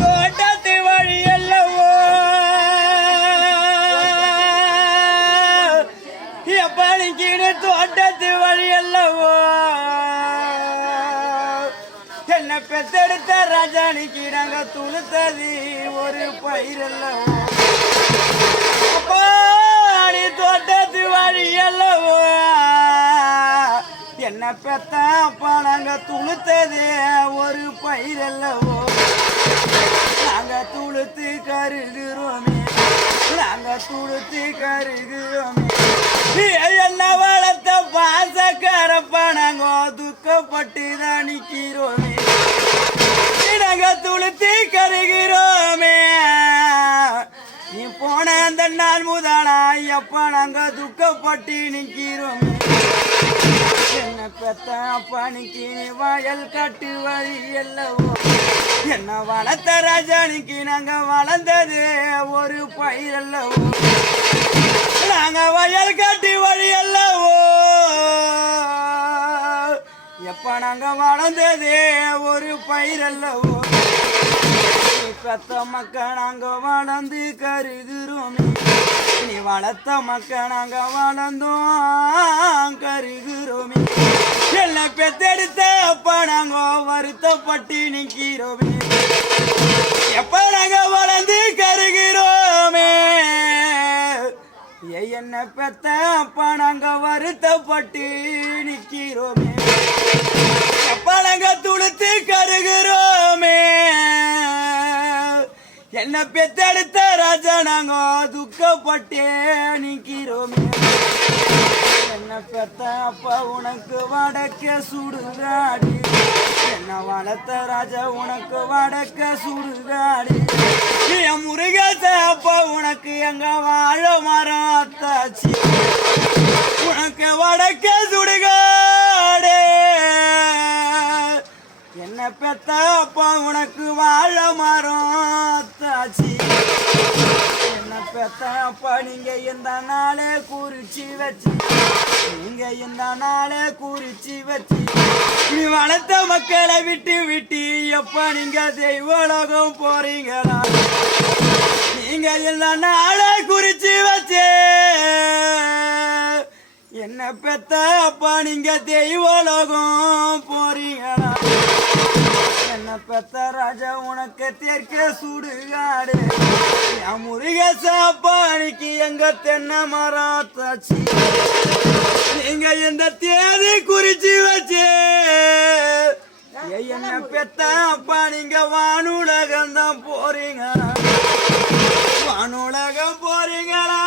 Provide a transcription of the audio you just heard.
தோட்டத்து வழி அல்லவோ எப்படிக்கின்னு தோட்டத்து வழி அல்லவோ என்ன பெத்தெடுத்த ராஜானிக்கு நாங்க துளுத்தது ஒரு பயிரல்லவோ அப்பாடி தோட்டத்து வழி அல்லவோ என்ன பெத்த அப்பா நாங்க துளுத்தது ஒரு பயிரல்லவோ நாங்க துளுத்து கருகிறோமே நாங்க துளுத்து கருகிறோமே என்ன வளர்த்த பாசக்காரப்பா நாங்க துக்கப்பட்டு தான் நிக்கிறோமே நாங்க துளுத்து கருகிறோமே நீ போன அந்த நாள் முதலா அப்பா நாங்க துக்கப்பட்டு நிக்கிறோமே என்ன பெத்த அப்பா நிக்கி வயல் கட்டு வழி அல்லவோ என்ன வளர்த்த ராஜானிக்கு நாங்க வளர்ந்தது ஒரு பயிர் அல்லவோ நாங்க வயல் கட்டி வழி அல்லவோ எப்ப நாங்க வளர்ந்தது ஒரு பயிர் அல்லவோ பெத்த மக்க நாங்க வளர்ந்து கருகிறோமே நீ வளர்த்த மக்க நாங்க வளர்ந்தோம் கருகிறோமே என்ன பெத்தெடுத்த அப்ப நாங்க வருத்தப்பட்டு நிக்கிறோமே எப்ப நாங்க வளர்ந்து கருகிறோமே என்ன பெத்த அப்ப நாங்க வருத்தப்பட்டு நிக்கிறோமே எப்ப நாங்க துளுத்து கருகிறோமே என்ன பெத்தெடுத்த ராஜா நாங்க துக்கப்பட்டே நிக்கிறோமே என்ன பெத்த அப்பா உனக்கு வடக்க சுடுகாடி என்ன வளர்த்த ராஜா உனக்கு வடக்க சுடுகாடி என் முருகத்த அப்பா உனக்கு எங்க வாழ மரம் அத்தாச்சி உனக்கு வடக்க சுடுகாடு என்ன பெத்த அப்பா உனக்கு வாழ மரம் அத்தாச்சி என்ன பெத்த அப்பா நீங்க இந்த நாளே குறிச்சு வச்சு நீங்க இந்த நாளே குறிச்சு வச்சு நீ வளர்த்த மக்களை விட்டு விட்டு எப்ப நீங்க தெய்வலோகம் போறீங்களா நீங்க இந்த நாளே குறிச்சு வச்சு என்ன பெத்த அப்பா நீங்க தெய்வலோகம் போறீங்களா என்ன பெத்த ராஜா உனக்கு தெற்க சுடுகாடு என் முருகசாப்பானிக்கு எங்க தென்னை மராத்தாச்சி நீங்க இந்த தேதி குறிச்சு வச்சு என்ன பெத்த அப்பா நீங்க வானுலகம் தான் போறீங்களா வானுலகம் போறீங்களா